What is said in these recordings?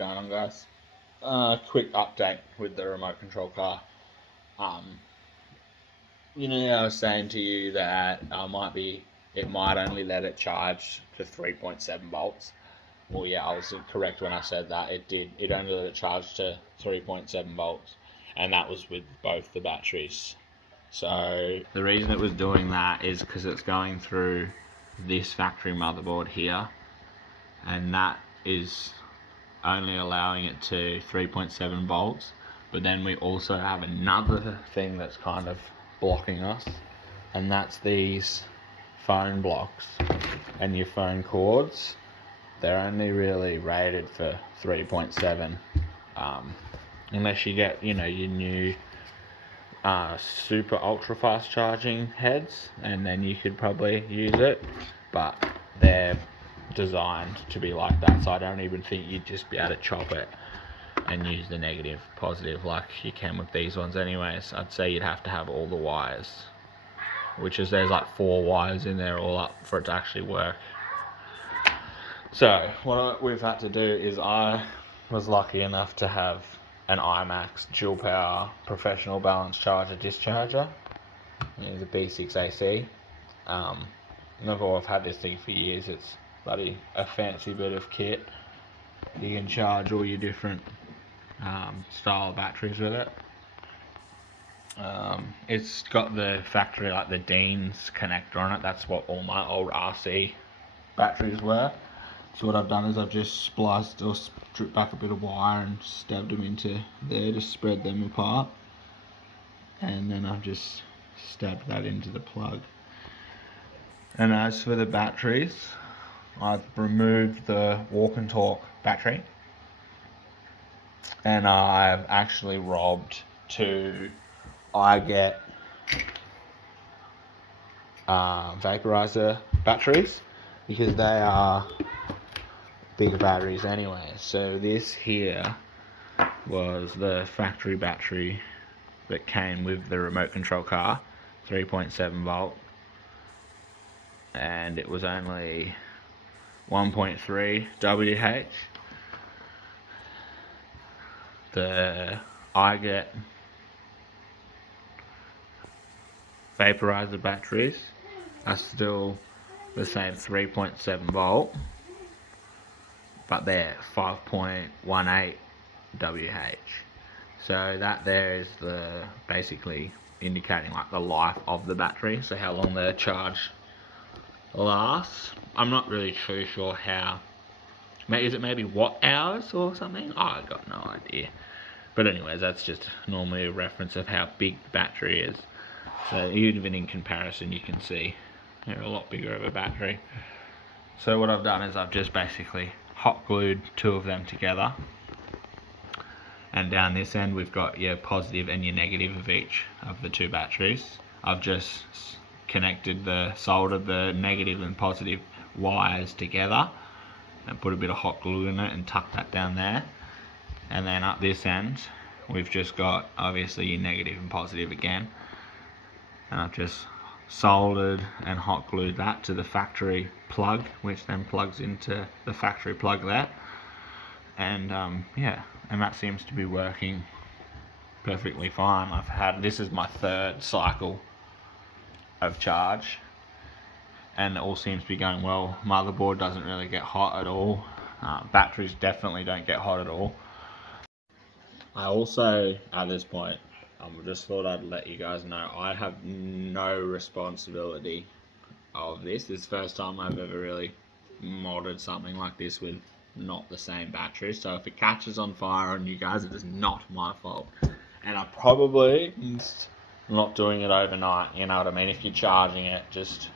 going on, guys? Quick update with the remote control car. I was saying to you that it might only let it charge to 3.7 volts. Well, yeah, I was correct when I said that. It did. It only let it charge to 3.7 volts, and that was with both the batteries. So the reason it was doing that is because it's going through this factory motherboard here, and that is only allowing it to 3.7 volts. But then we also have another thing that's kind of blocking us, and that's these phone blocks and your phone cords. They're only really rated for 3.7, unless you get your new super ultra fast charging heads, and then you could probably use it, but they're designed to be like that, so I don't even think you'd just be able to chop it and use the negative positive like you can with these ones anyways. I'd say you'd have to have all the wires, there's like 4 wires in there all up for it to actually work. So what we've had to do is, I was lucky enough to have an IMAX dual power professional balance charger discharger. It's a B6AC. I've had this thing for years. It's bloody a fancy bit of kit. You can charge all your different style batteries with it. It's got the factory, like the Dean's connector on it. That's what all my old RC batteries were. So what I've done is I've just spliced or stripped back a bit of wire and stabbed them into there to spread them apart. And then I've just stabbed that into the plug. And as for the batteries, I've removed the Walk and Talk battery, and I've actually robbed 2 iGet vaporizer batteries, because they are big batteries anyway. So this here was the factory battery that came with the remote control car, 3.7 volt, and it was only 1.3 WH. The iGet vaporizer batteries are still the same 3.7 volt, but they're 5.18 WH. So that there is basically indicating like the life of the battery, so how long the charge lasts. I'm not really too sure how. Is it maybe watt hours or something? I got no idea. But anyways, that's just normally a reference of how big the battery is. So even in comparison, you can see they're a lot bigger of a battery. So what I've done is I've just basically hot glued 2 of them together, and down this end we've got your positive and your negative of each of the 2 batteries. I've just soldered the negative and positive wires together and put a bit of hot glue in it and tuck that down there. And then up this end we've just got obviously your negative and positive again, and I've just soldered and hot glued that to the factory plug, which then plugs into the factory plug there. And and that seems to be working perfectly fine. This is my 3rd cycle of charge, and it all seems to be going well. Motherboard doesn't really get hot at all. Batteries definitely don't get hot at all. I also, at this point, just thought I'd let you guys know I have no responsibility of this. This is the first time I've ever really modded something like this with not the same battery. So if it catches on fire on you guys, it is not my fault. And I probably not doing it overnight, you know what I mean? If you're charging it, just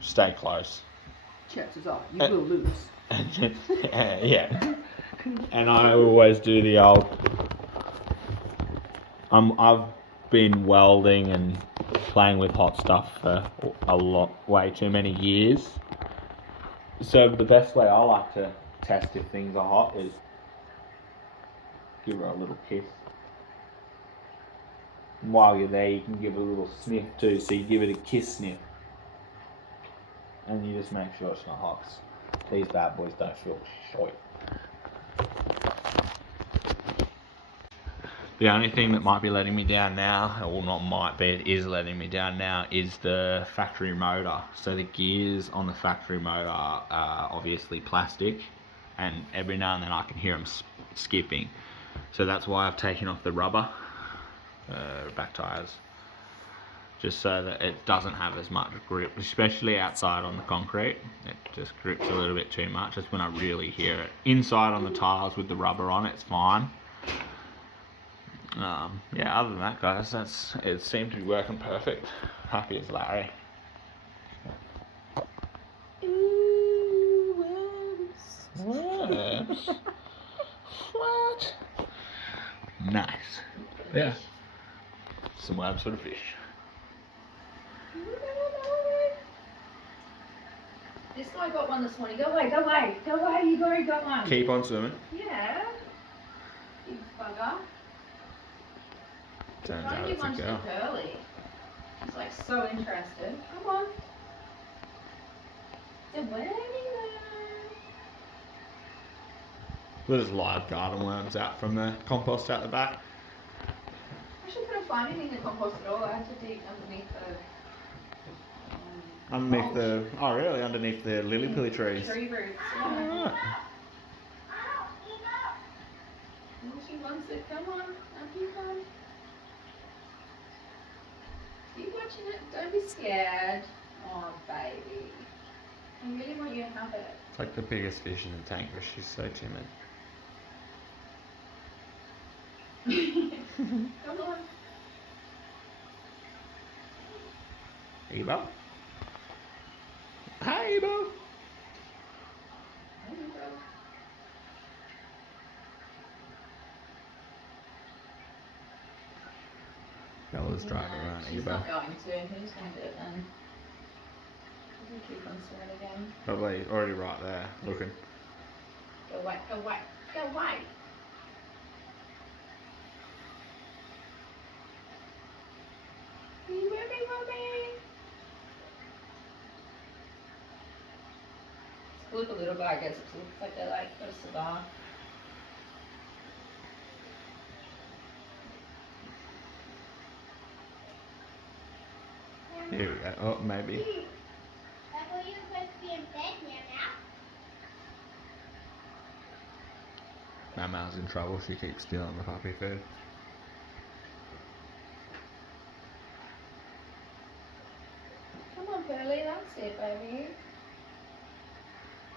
stay close. Chances are you will lose. Yeah. And I always do the old... I've been welding and playing with hot stuff for way too many years. So the best way I like to test if things are hot is give her a little kiss. And while you're there, you can give it a little sniff too. So you give it a kiss sniff, and you just make sure it's not hot. These bad boys don't feel short. The only thing that might be letting me down now, or not might be, it is letting me down now, is the factory motor. So the gears on the factory motor are obviously plastic, and every now and then I can hear them skipping. So that's why I've taken off the rubber back tyres, just so that it doesn't have as much grip, especially outside on the concrete. It just grips a little bit too much. That's when I really hear it. Inside on the tyres with the rubber on, it's fine. Yeah, other than that, guys, it seemed to be working perfect. Happy as Larry. What? Nice. Yeah. Some worms for the fish. This guy got one this morning. Go away, go away, go away. You already got one. Keep on swimming. Yeah. You bugger. Turns Trying out to it's give a one to girl. Curly. He's like so interested. Come on. It's a wormy worm. There's live garden worms out from the compost out the back. Actually couldn't find anything in the compost at all. I had to dig underneath the Underneath the, oh really, underneath the lily pilly trees. tree roots. Alright. Yeah. Oh, she wants it. Come on. Up you come. Keep watching it. Don't be scared. Oh, baby. I really want you to have it. It's like the biggest fish in the tank, but she's so timid. Come on. Ebo? Hi, Ebo! There you go. Bella's driving around She's Ebo. not going to. Who's going to do it then? We'll keep on swimming again. Probably already right there, looking. Go away, go away, go away. You look a little bit, I guess. It looks like they're like got a cigar. Here we go. Oh, maybe. Mama's in trouble. She keeps stealing the puppy food. Come on, Pearly, that's it, baby.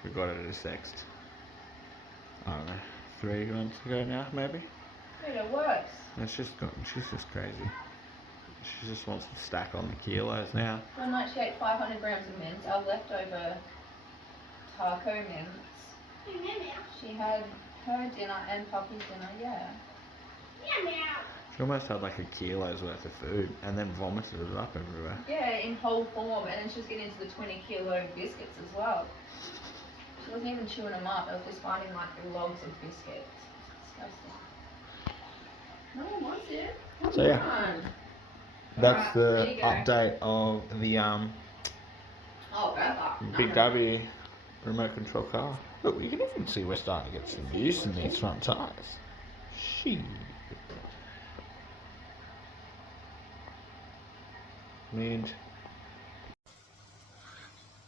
We got it at a sext. I don't know, 3 months ago now, maybe. Made it worse. She's just crazy. She just wants to stack on the kilos now. One night she ate 500 grams of mince, our leftover taco mince. She had her dinner and Poppy's dinner, yeah. She almost had like a kilo's worth of food and then vomited it up everywhere. Yeah, in whole form, and then she was getting into the 20-kilo biscuits as well. She wasn't even chewing them up, I was just finding like logs of biscuits. Disgusting. No one wants it. Come So, yeah. on. That's Alright, the there you go. update of the Oh, Bella. Big W remote control car. Look, you can even see we're starting to get some use in these front tyres. She. Mid.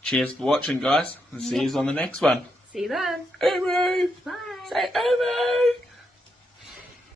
Cheers for watching, guys. And see you on the next one. See you then. Uru! Bye. Say Uru!